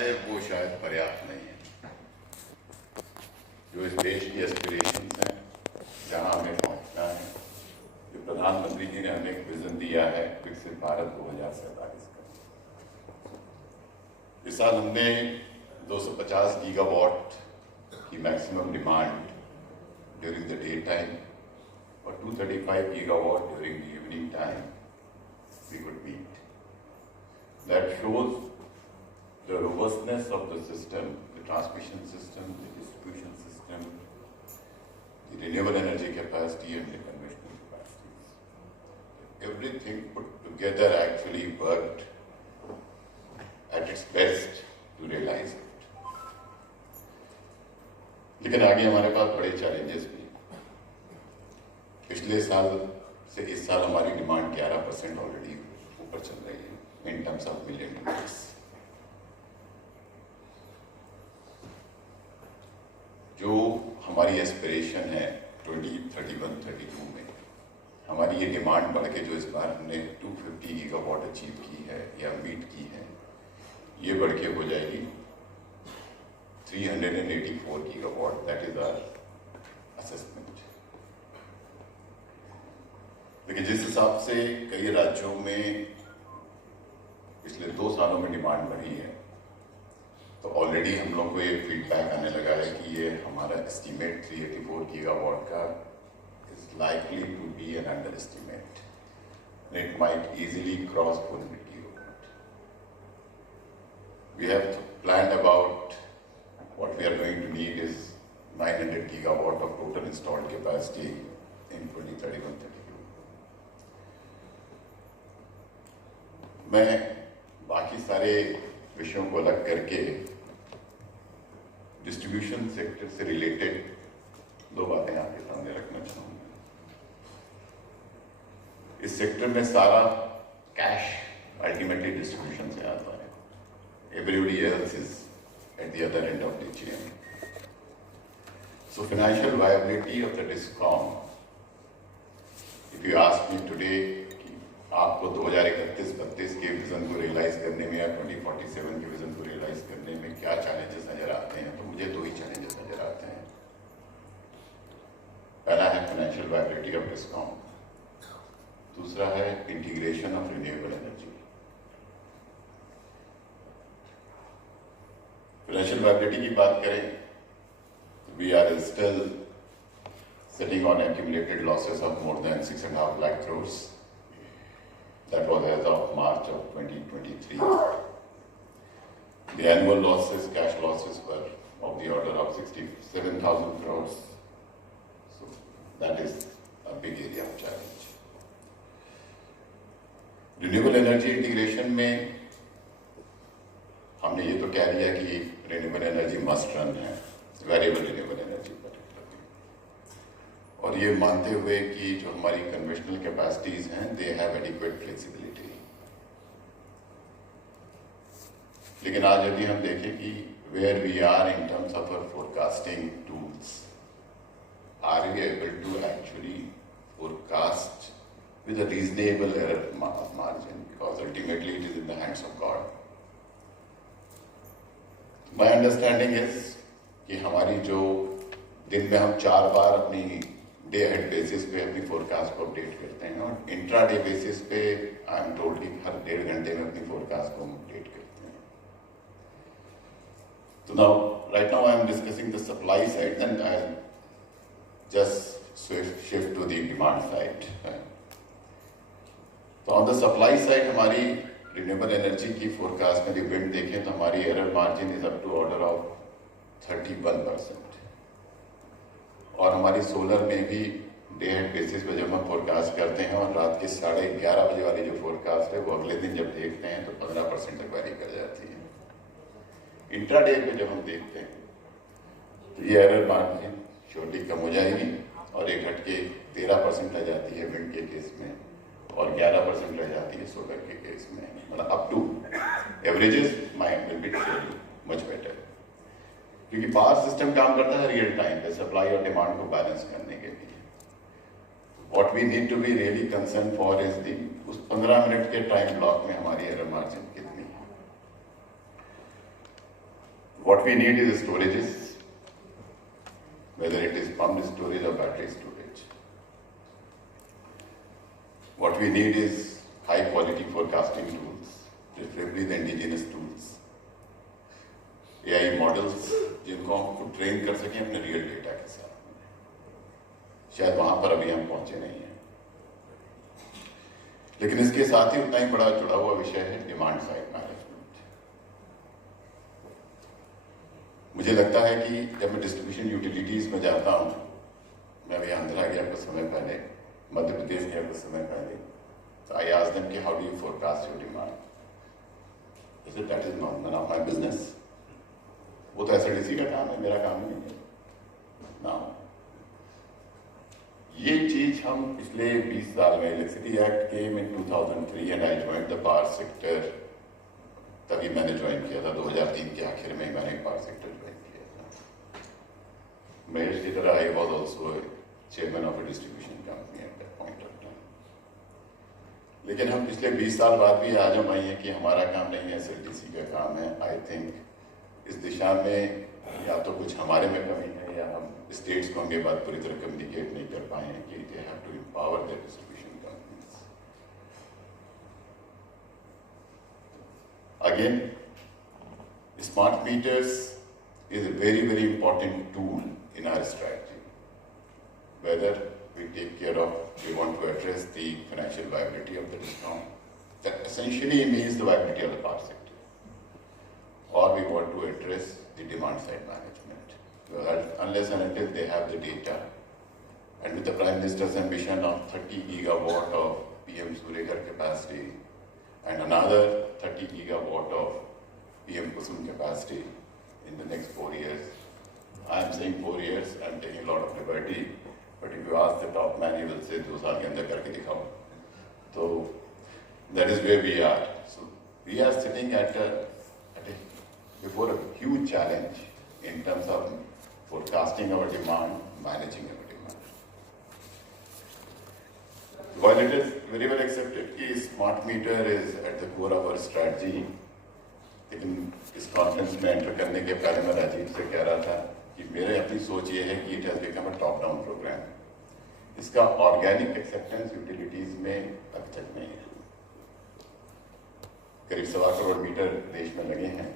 है वो शायद पर्याप्त नहीं है। जो इस देश की एस्पिरेशंस हैं, जहां हमें पहुंचना है, जो प्रधानमंत्री जी ने हमें एक विजन दिया है विकसित भारत 2047 का। इस साल हमने 250 गीगावाट की maximum demand during the day time और 235 gigawatt during the evening time we could meet. That shows the robustness of the system, the transmission system, the distribution system, the renewable energy capacity and the conventional capacities. Everything put together actually worked at its best to realize it. लेकिन आगे हमारे पास बड़े चैलेंजेस भी। पिछले साल से इस साल हमारी डिमांड 11% ऑलरेडी ऊपर चल रही है इन टर्म्स ऑफ मिलियन यूनिट्स। जो हमारी एस्पिरेशन है 2031-32 में, हमारी ये डिमांड बढ़ के जो इस बार हमने 250 गीगावाट अचीव की है या मीट की है, ये बढ़ के हो जाएगी 384 gigawatt. That is our assessment. लेकिन जिस हिसाब से कई राज्यों में पिछले 2 सालों में डिमांड बढ़ी है, तो ऑलरेडी हम लोग को एक फीडबैक आने लगा है कि ये हमारा एस्टीमेट 384 गीगावाट का is likely to be an underestimate. It might easily cross 400 gigawatt. We have planned about what we are going to need is 900 gigawatt of total installed capacity in 2031-32. मैं बाकी सारे विषयों को अलग करके distribution sector से रिलेटेड 2 बातें आपके सामने रखना चाहूंगा। इस सेक्टर में सारा कैश अल्टीमेटली डिस्ट्रीब्यूशन से आता है। Everybody else is at the other end of the chain. So financial viability of the DISCOM, if you ask me today कि आपको 2031-32 के विजन को रियलाइज करने में या 2047 के विजन को रियलाइज करने में क्या चैलेंजेस नजर आते हैं, तो मुझे 2 ही चैलेंजेस नजर आते हैं। पहला है फाइनेंशियल वायबिलिटी ऑफ डिस्कॉम, दूसरा है integration of renewable energy. Financial viability की बात करें, we are still sitting on accumulated losses of more than 6.5 lakh crores. That was as of March of 2023. The annual losses, cash losses, were of the order of 67,000 crores. So that is a big area of challenge. Renewable energy integration में हमने ये तो कह दिया कि renewable energy must run है, variable renewable energy particularly, और ये मानते हुए कि जो हमारी कन्वेंशनल कैपेसिटीज हैं दे हैव एडिक्वेट फ्लेक्सिबिलिटी। लेकिन आज यदि हम देखें कि where we are in terms of our forecasting tools, are we able to actually forecast with a reasonable error margin, because ultimately it is in the hands of God. My understanding is कि हमारी जो दिन में हम 4 बार अपनी day head basis पे अपनी फोरकास्ट को अपडेट करते हैं, और इंट्रा डे बेसिस पे आई एम टोल्ड कि हर 1.5 घंटे में अपनी फोरकास्ट को हम अपडेट करते हैं। तो now right now I am discussing the supply side, and I just shift to the demand side. तो ऑन द सप्लाई साइड हमारी रिन्यूएबल एनर्जी की फोरकास्ट में विंड देखें तो हमारी error margin is up to order of 31%, और हमारी सोलर में भी डे हेड बेसिस पे जब हम फोरकास्ट करते हैं और रात के 11:30 बजे वाली जो फोरकास्ट है वो अगले दिन जब देखते हैं तो 15% तक वेरी कर जाती है। इंट्रा डे पे जब हम देखते हैं तो ये एरर मार्जिन छोटी कम हो जाएगी और एक घट के 13% रह जाती है विंड के केस में, और 11% रह जाती है सोलर के केस में। मतलब up to averages mind will be much better, क्योंकि पावर सिस्टम काम करता है रियल टाइम पे सप्लाई और डिमांड को बैलेंस करने के लिए। What we need to be really concern for is the उस 15 मिनट के टाइम ब्लॉक में हमारी एरर मार्जिन कितनी है। What we need is storages, whether it is pumped storage or battery storage. What we need is high quality forecasting tools, preferably the indigenous tools. AI models जिनको हम खुद ट्रेन कर सकें अपने रियल डेटा के साथ। शायद वहां पर अभी हम पहुंचे नहीं हैं, लेकिन इसके साथ ही उतना ही बड़ा जुड़ा हुआ विषय है डिमांड साइड मैनेजमेंट। मुझे लगता है कि जब मैं डिस्ट्रीब्यूशन यूटिलिटीज में जाता हूं, मैं अभी आंध्रा गया कुछ समय पहले, मध्य प्रदेश गया कुछ समय पहले, तो आई आस्क्ड देम कि how do you forecast your demand? He said, that is none of my business. वो तो एसडीसी का काम है, मेरा काम नहीं है ना। ये चीज हम पिछले 20 साल में, electricity act came in 2003 and I joined the power sector, तभी मैंने ज्वाइन किया था। 2003 के आखिर में मैंने पावर सेक्टर ज्वाइन किया था। महेश की तरह I was also chairman of A distribution company at that point of time. लेकिन हम पिछले 20 साल बाद भी आज हम आई हैं कि हमारा काम नहीं है, एसएलटीसी का काम है। आई थिंक इस दिशा में या तो कुछ हमारे में कमी है, या हम स्टेट्स को हम ये बात पूरी तरह कम्युनिकेट नहीं कर पाए हैं कि they have to empower their distribution companies. Again, smart meters is a very very important tool in our strategy, whether we take care of, we want to address the financial viability of the DISCOM. That essentially means the viability of the power sector. Or we want to address the demand side management. Well, unless and until they have the data, and with the Prime Minister's ambition of 30 gigawatt of PM Surya capacity and another 30 gigawatt of PM Kusum capacity in the next 4 years. I am saying 4 years, I am taking a lot of liberty. But if you ask the top man, he will say 2 साल के अंदर करके दिखाओ। तो that is where we are. So we are sitting before a huge challenge in terms of forecasting our demand, managing our demand. While it is very well accepted कि smart meter is at the core of our strategy, लेकिन इस कॉन्फ्रेंस में एंटर करने के पहले मैं राजीव से कह रहा था कि मेरे अपनी सोच ये है कि it has become a top down programme. इसका ऑर्गेनिक एक्सेप्टेंस यूटिलिटीज में अब तक नहीं है। करीब 1.25 करोड़ मीटर देश में लगे हैं।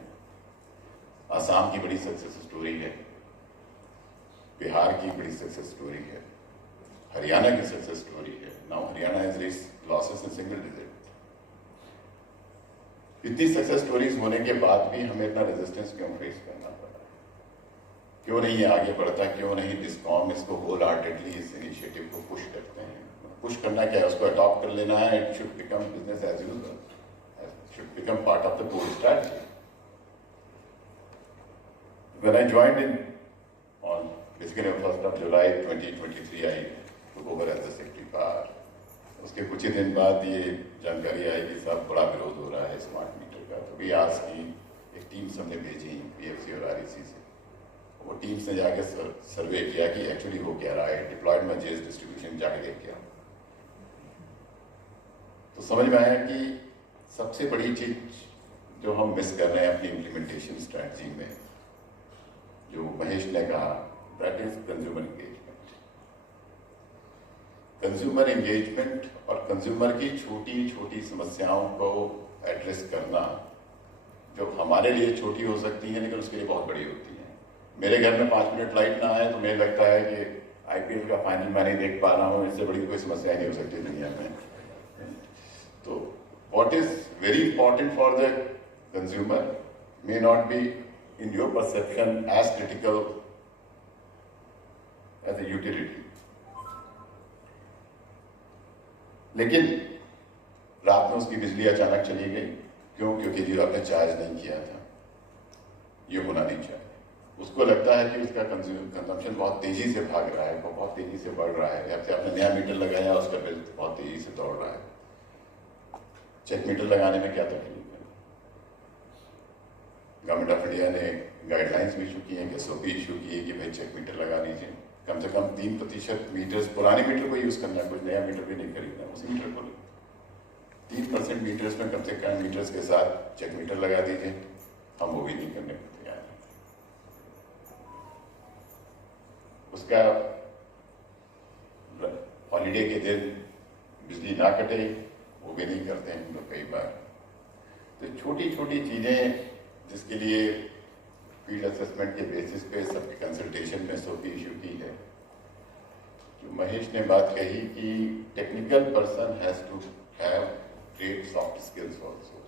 आसाम की बड़ी सक्सेस स्टोरी है, बिहार की बड़ी सक्सेस स्टोरी है, हरियाणा की सक्सेस स्टोरी है। नाउ Haryana has reached losses in single digit. इतनी सक्सेस स्टोरीज होने के बाद भी हमें इतना रेजिस्टेंस क्यों फेस करना पड़ा? क्यों नहीं ये आगे बढ़ता? क्यों नहीं डिस्कॉम इसको होल हार्टेडली इस इनिशिएटिव को पुश करते हैं? पुश करना क्या है, उसको अडॉप्ट कर लेना है। It should become business as usual, should become part of the core strategy. When I joined in on basically 1st of July 2023, I took over as the Secretary Power. उसके कुछ ही दिन बाद ये जानकारी आई कि साहब बड़ा विरोध हो रहा है स्मार्ट मीटर का। तो भी आज की एक टीम हमने भेजी पीएफसी और आरईसी से। वो टीम्स ने जाके सर्वे किया कि एक्चुअली हो क्या रहा है, डिप्लॉयड मर्जेस डिस्ट्रीब्यूशन जाके देख क्या। तो समझ में आया कि सबसे बड़ी चीज जो हम मिस कर रहे हैं अपनी इम्प्लीमेंटेशन स्ट्रैटेजी में, जो महेश ने कहा, that is consumer engagement. Consumer engagement और कंज्यूमर की छोटी छोटी समस्याओं को एड्रेस करना, जो हमारे लिए छोटी हो सकती हैं लेकिन उसके लिए बहुत बड़ी होती हैं। मेरे घर में 5 मिनट लाइट ना आए तो मुझे लगता है कि आईपीएल का फाइनल मैं नहीं देख पा रहा हूँ, इससे बड़ी कोई समस्या नहीं हो सकती दुनिया में। तो what is very important for the consumer may not B in your perception as critical as a utility। लेकिन रात में उसकी बिजली अचानक चली गई, क्यों? क्योंकि जी आपने चार्ज नहीं किया था। ये होना नहीं चाहिए। उसको लगता है कि उसका कंजम्पशन बहुत तेजी से भाग रहा है, बहुत तेजी से बढ़ रहा है। जब से आपने नया मीटर लगाया उसका बिल बहुत तेजी से दौड़ रहा है। चेक मीटर लगाने में क्या तकलीफ है? गवर्नमेंट ऑफ इंडिया ने गाइडलाइंस भी इशू की हैं, एसओपी इशू की है कि भाई चेक मीटर लगा लीजिए। कम से कम 3% मीटर्स, पुराने मीटर को यूज़ करना है, कुछ नया मीटर भी नहीं खरीदना, उसी मीटर को 3% मीटर्स में कम से कम मीटर्स के साथ चेक मीटर लगा दीजिए। हम वो भी नहीं करने को तैयार हैं। उसका हॉलीडे के दिन बिजली ना कटे, वो भी नहीं करते हैं हम लोग कई बार। तो छोटी छोटी चीज़ें जिसके लिए फील्ड असेसमेंट के बेसिस पे सबके कंसल्टेशन में SOP इशू की है। जो महेश ने बात कही कि technical person has to have great soft skills also.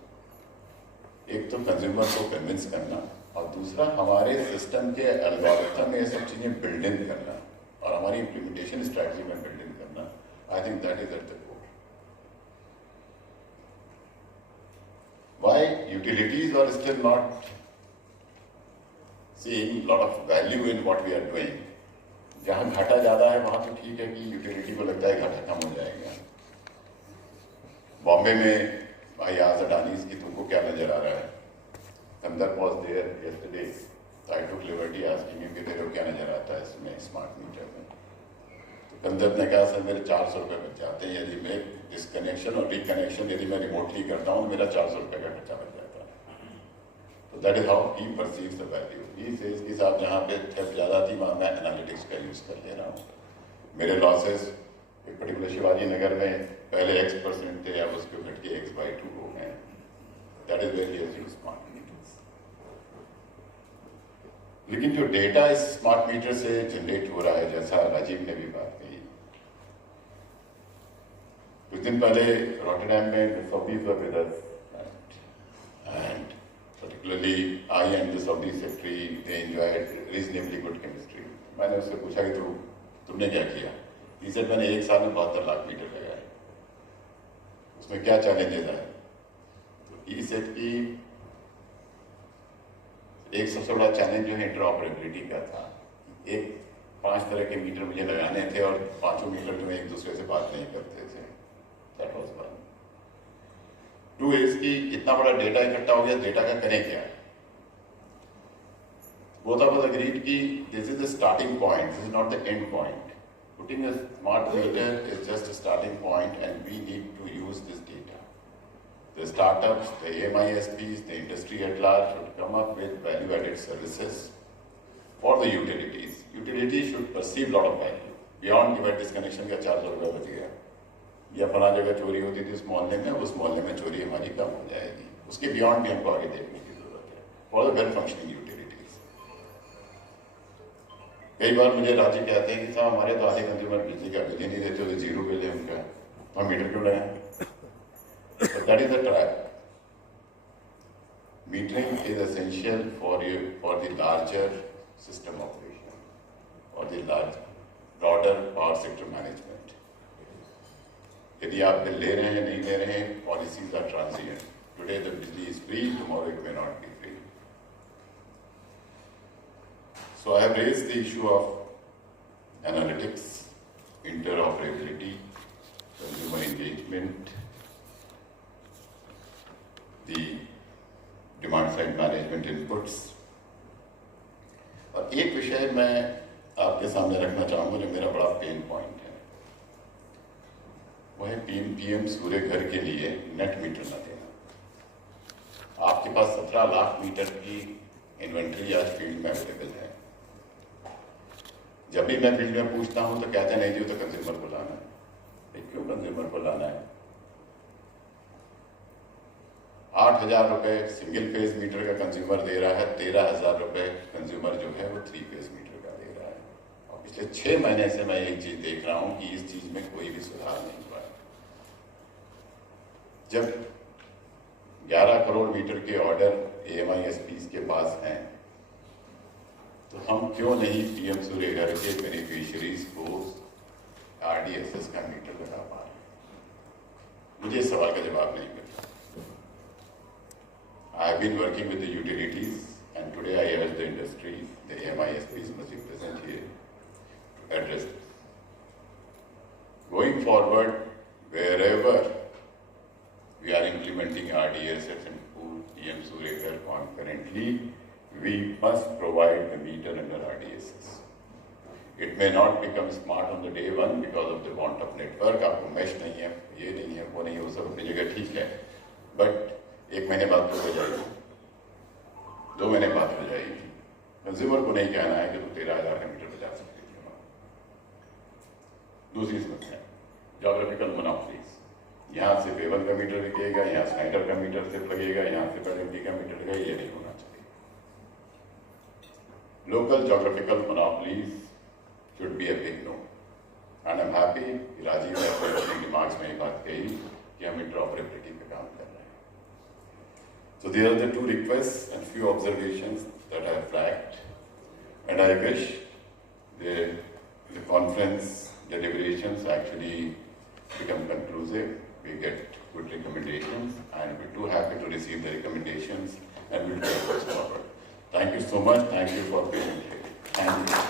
एक तो कंज्यूमर को कन्विंस करना और दूसरा हमारे सिस्टम के एल्गोरिथम में ये सब चीज़ें बिल्ड इन करना और हमारी इम्प्लीमेंटेशन स्ट्रैटेजी में बिल्ड इन करना। I think that is at the core. Why utilities are still not seeing lot of value in what we are doing? जहाँ घाटा ज़्यादा है वहाँ तो ठीक है कि यूटिलिटी को लगता है घाटा कम हो जाएगा। बॉम्बे में भाई आज अडानीज की तुमको क्या नजर आ रहा है? Kandarp was there yesterday. So I took liberty asking him कि तेरे को क्या नजर आता है इसमें स्मार्ट मीटर में? तो कंदर्प ने कहा सर मेरे 400 रुपये बच जाते हैं यदि मैं डिसकनेक्शन और रिकनेक्शन यदि मैं रिमोटली करता हूँ मेरा 400 रुपये का खर्चा बच जाता है। तो that is how he perceives the value. He says कि साहब जहाँ पे थेफ्ट ज़्यादा थी वहाँ मैं एनालिटिक्स का यूज़ कर ले रहा हूँ। मेरे लॉसेस एक पर्टिकुलर शिवाजी नगर में पहले X% थे, अब उसको घट के X/2 हो गए। That is very use smart meters. लेकिन जो डेटा इस स्मार्ट मीटर से जनरेट हो रहा है, जैसा राजीव ने भी बात कही, कुछ दिन पहले रॉटरडैम में Saudis were with us and particularly I and the Saudi secretary, they enjoyed reasonably good chemistry. मैंने उससे पूछा कि तुमने क्या किया? He said मैंने एक साल में 72 लाख मीटर लगाए। उसमें क्या चैलेंजेस आए? तो he said कि एक सबसे बड़ा चैलेंज जो है इंटरऑपरेबिलिटी का था। 5 तरह के मीटर मुझे लगाने थे और 5 मीटर जो एक दूसरे से बात नहीं करते थे। That was one. 2 is कि इतना बड़ा डेटा इकट्ठा हो गया, डेटा का करें क्या? Both of us agreed कि this is the starting point, this is not the end point. Putting a smart meter is just a starting point and we need to use this data. The startups, the AMISPs, the industry at large should come up with value-added services for the utilities. Utilities should perceive lot of value. Beyond कि disconnection का 400 रुपये बच गया या फला जगह चोरी होती थी उस मोहल्ले में, उस मोहल्ले में चोरी हमारी कम हो जाएगी। उसके बियॉन्ड भी हमको आगे देखने की जरूरत है for the well functioning utilities. कई बार मुझे राजी कहते हैं कि साहब हमारे तो आधे कंज्यूमर बिजली का बिल ही नहीं देते, तो 0 बिल है उनका, तो हम मीटर क्यों लगाएं? That is the trap. Metering is essential for the larger system operation और the large broader power sector management. यदि आप बिल ले रहे हैं नहीं ले रहे हैं, policies are transient. Today the bijli is free, tomorrow it may not be free. So I have raised the issue of analytics, interoperability, consumer engagement, the demand side management inputs. और एक विषय मैं आपके सामने रखना चाहूँगा जो मेरा बड़ा पेन पॉइंट है, वह है PM सूर्य घर के लिए नेट मीटर न देना। आपके पास 17 लाख मीटर की इन्वेंट्री आज फील्ड में अवेलेबल है। जब भी मैं फील्ड में पूछता हूं तो कहते हैं नहीं जी तो कंज्यूमर को लाना है। क्यों कंज्यूमर को लाना है? 8,000 रुपये सिंगल फेज मीटर का कंज्यूमर दे रहा है, 13,000 रुपये कंज्यूमर जो है वो 3 फेज मीटर का दे रहा है। और पिछले 6 महीने से मैं एक चीज देख रहा हूं कि इस चीज में कोई भी सुधार नहीं हुआ। जब 11 करोड़ मीटर के ऑर्डर AMISPs के पास हैं, तो हम क्यों नहीं PM सूर्य घर के बेनिफिशियरीज को RDSS का मीटर लगा पा रहे? मुझे इस सवाल का जवाब नहीं मिलता। I have been working with the utilities and today I urge the industry, the AMISPs must be present here to address this. Going forward, wherever we are implementing RDSS and PM Surya Ghar concurrently, we must provide the meter under RDSS. It may not become smart on the day one because of the want of network. आपको mesh नहीं है, ये नहीं है, वो नहीं है, वो सब अपनी जगह ठीक है, but 1 महीने बाद तो हो जाएगी, 2 महीने बाद हो जाएगी। कंज्यूमर को नहीं कहना है कि तू 13,000 का मीटर बचा सकते थे। दूसरी समस्या जोग्राफिकल मोनोपोलीज, यहाँ से पेवर का मीटर लगेगा, यहाँ स्नाइडर का मीटर सिर्फ लगेगा, यहाँ से पड़ेगी का मीटर लगेगा, ये नहीं होना चाहिए। Local geographical monopolies should be a big no, and I am happy Rajiv ने अपने दिमाग में ये बात कही कि हम इंटरऑपरेबिलिटी पे काम कर रहे हैं। So these are the two requests and few observations that I have flagged, and I wish the conference deliberations actually become conclusive. We get good recommendations, and we're too happy to receive the recommendations, and we'll take those forward. Thank you so much. Thank you for being here. Thank you.